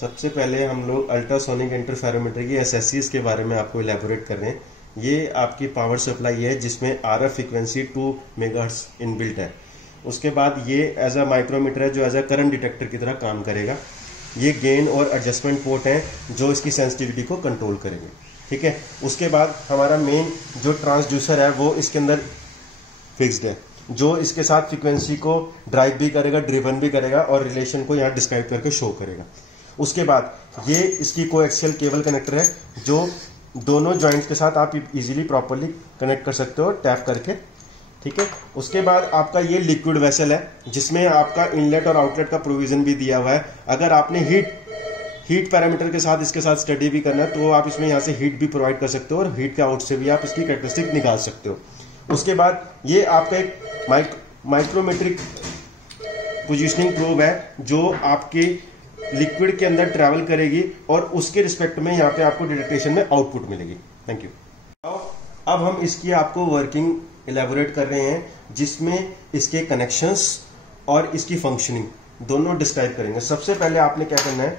सबसे पहले हम लोग अल्ट्रासोनिक इंटरफेरोमीटर की एसएससीज के बारे में आपको इलेबोरेट कर रहे हैं। ये आपकी पावर सप्लाई है जिसमें आरएफ फ्रीक्वेंसी 2 मेगाहर्ट्ज इनबिल्ट है। उसके बाद ये एज अ माइक्रोमीटर है जो एज अ करंट डिटेक्टर की तरह काम करेगा। ये गेन और एडजस्टमेंट पोर्ट हैं जो इसकी सेंसिटिविटी को कंट्रोल करेंगे। ठीक है, उसके बाद हमारा मेन जो ट्रांसड्यूसर है वो इसके अंदर फिक्स्ड है, जो इसके साथ फ्रीक्वेंसी को ड्राइव भी करेगा, ड्रिवन भी करेगा और रिलेशन को यहाँ डिस्क्राइब करके शो करेगा। उसके बाद ये इसकी कोएक्सियल केबल कनेक्टर है जो दोनों जॉइंट्स के साथ आप इजीली प्रॉपरली कनेक्ट कर सकते हो टैप करके। ठीक है, उसके बाद आपका ये लिक्विड वेसल है जिसमें आपका इनलेट और आउटलेट का प्रोविजन भी दिया हुआ है। अगर आपने हीट पैरामीटर के साथ इसके साथ स्टडी भी करना है तो आप इसमें यहाँ से हीट भी प्रोवाइड कर सकते हो और हीट के आउट से भी आप इसकी कैरेक्टरिस्टिक निकाल सकते हो। उसके बाद ये आपका एक माइक्रोमेट्रिक पोजिशनिंग प्रोब है जो आपके लिक्विड के अंदर ट्रैवल करेगी और उसके रिस्पेक्ट में यहाँ पे आपको डिटेक्टेशन में आउटपुट मिलेगी। Thank you. अब हम इसकी आपको वर्किंग इलेबोरेट कर रहे हैं जिसमें इसके कनेक्शंस और इसकी फंक्शनिंग दोनों डिस्क्राइब करेंगे। सबसे पहले आपने क्या करना है,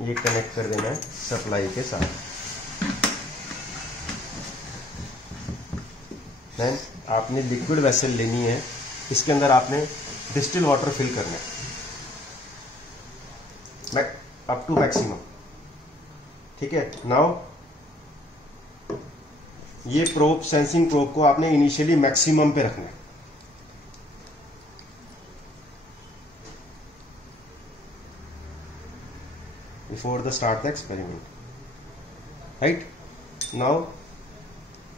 ये कनेक्ट कर देना है सप्लाई के साथ। देन आपने लिक्विड वेसल लेनी है, इसके अंदर आपने डिस्टिल वाटर फिल करना है अप टू मैक्सिमम। ठीक है, नाउ ये प्रोब, सेंसिंग प्रोब को आपने इनिशियली मैक्सिमम पे रखना है। Before the start the experiment, right? Now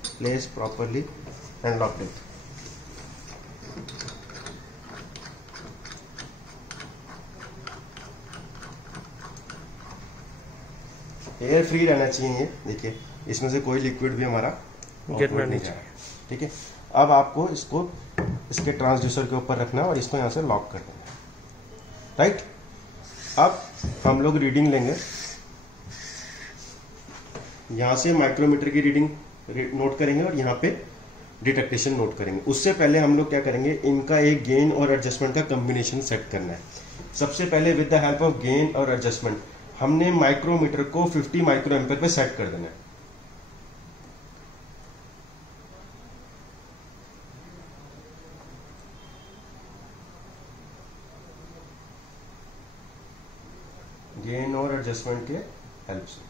place properly and lock it. Air free रहना चाहिए। ये देखिए, इसमें से कोई लिक्विड भी हमारा गिरना नहीं चाहिए। ठीक है, अब आपको इसको इसके ट्रांसड्यूसर के ऊपर रखना है और इसको यहां से लॉक कर देना है, राइट? अब हम लोग रीडिंग लेंगे, यहां से माइक्रोमीटर की रीडिंग नोट करेंगे और यहाँ पे डिटेक्टेशन नोट करेंगे। उससे पहले हम लोग क्या करेंगे, इनका एक गेन और एडजस्टमेंट का कॉम्बिनेशन सेट करना है। सबसे पहले with the help of gain और एडजस्टमेंट हमने माइक्रोमीटर को 50 माइक्रो एम्पियर पे सेट कर देना है। गेन और एडजस्टमेंट के हेल्प से,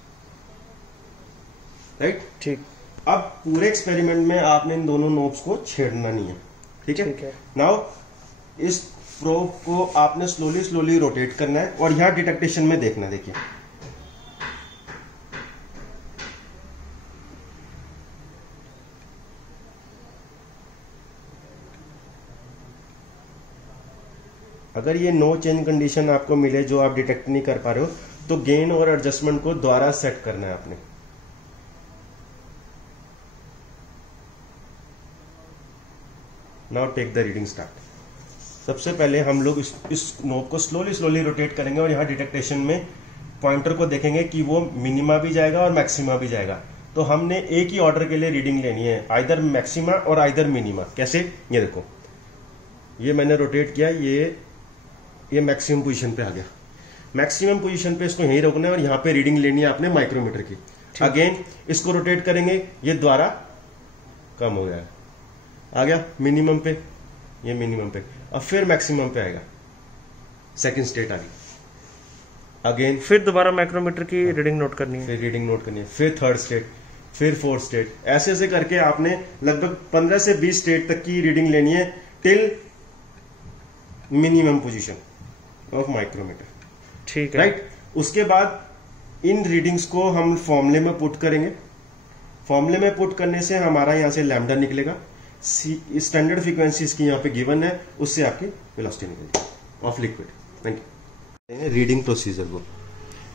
राइट? ठीक। अब पूरे एक्सपेरिमेंट में आपने इन दोनों नोब्स को छेड़ना नहीं है। ठीक है, नाउ इस प्रोब को आपने स्लोली रोटेट करना है और यहां डिटेक्टेशन में देखना। देखिए, अगर ये नो चेंज कंडीशन आपको मिले जो आप डिटेक्ट नहीं कर पा रहे हो तो गेन और एडजस्टमेंट को दोबारा सेट करना है आपने। Now take the reading start. सबसे पहले हम लोग इस नोब को स्लोली रोटेट करेंगे और यहाँ डिटेक्टेशन में पॉइंटर को देखेंगे कि वो मिनिमा भी जाएगा और मैक्सिमा भी जाएगा। तो हमने एक ही ऑर्डर के लिए रीडिंग लेनी है, आइदर मैक्सिमा और आइदर मिनिमा। कैसे? ये देखो, ये मैंने रोटेट किया, ये मैक्सिमम पोजीशन पे आ गया। मैक्सिमम पोजीशन पे इसको यहीं रोकना है और यहाँ पे रीडिंग लेनी है आपने माइक्रोमीटर की। अगेन इसको रोटेट करेंगे, ये द्वारा कम हो गया, आ गया मिनिमम पे, ये मिनिमम पे। अब फिर मैक्सिमम पे आएगा, सेकंड स्टेट आ गई। अगेन फिर दोबारा माइक्रोमीटर की रीडिंग नोट करनी है, फिर रीडिंग नोट करनी है, फिर थर्ड स्टेट, फिर फोर्थ स्टेट। ऐसे ऐसे करके आपने लगभग 15 से 20 स्टेट तक की रीडिंग लेनी है till minimum position of micrometer. ठीक है, राइट? उसके बाद इन रीडिंग्स को हम फॉर्मूले में पुट करेंगे। फॉर्मूले में पुट करने से हमारा यहां से लैम्डा निकलेगा, स्टैंडर्ड फ्रीक्वेंसी इसकी यहाँ पे गिवन है, उससे आपकी वेलोसिटी निकलेगी of liquid. Thank you. Reading procedure को,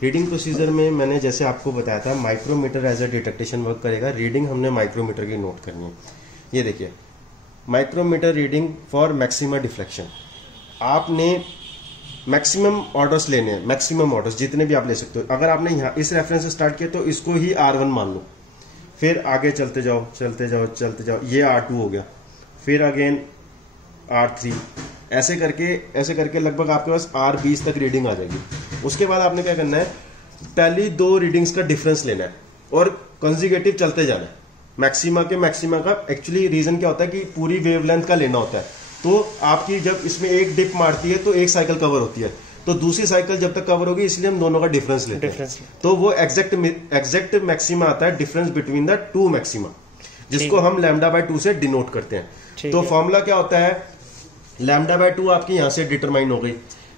रीडिंग प्रोसीजर में मैंने जैसे आपको बताया था micrometer as a detection work करेगा। रीडिंग हमने माइक्रोमीटर की नोट करनी है। ये देखिए, micrometer reading for maximum deflection. आपने मैक्सिमम ऑर्डर्स लेने हैं, मैक्सिमम ऑर्डर्स जितने भी आप ले सकते हो। अगर आपने यहाँ इस रेफरेंस से स्टार्ट किया तो इसको ही R1 मान लो, फिर आगे चलते जाओ, ये R2 हो गया, फिर अगेन R3 ऐसे करके लगभग आपके पास R20 तक रीडिंग आ जाएगी। उसके बाद आपने क्या करना है, पहली 2 रीडिंग्स का डिफरेंस लेना है और कंजिगेटिव चलते जाना है। मैक्सिमा का एक्चुअली रीजन क्या होता है कि पूरी वेवलेंथ का लेना होता है। तो आपकी जब इसमें एक डिप मारती है तो एक साइकिल कवर होती है, तो दूसरी साइकिल जब तक कवर होगी, इसलिए हम दोनों का डिफरेंस लेते हैं। तो वो एग्जैक्ट मैक्सिमा आता है, डिफरेंस बिटवीन द 2 मैक्सिमा, जिसको हम λ/2 से डिनोट करते हैं। तो फॉर्मूला क्या होता है, λ/2 आपकी यहां से डिटरमाइन हो गई।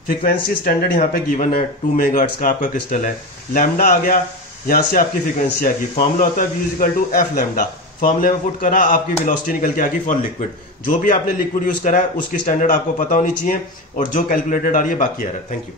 फ्रीक्वेंसी स्टैंडर्ड यहाँ पे गिवन है, 2 मेगाहर्ट्ज का आपका क्रिस्टल है। लैम्डा आ गया, यहां से आपकी फ्रीक्वेंसी आ गई। फॉर्मूला होता है V=F λ। फॉर्मूले में पुट करा, आपकी वेलोसिटी निकल के आ गई फॉर लिक्विड। जो भी आपने लिक्विड यूज करा है उसकी स्टैंडर्ड आपको पता होनी चाहिए, और जो कैलकुलेटेड आ रही है बाकी आ रहा है। Thank you.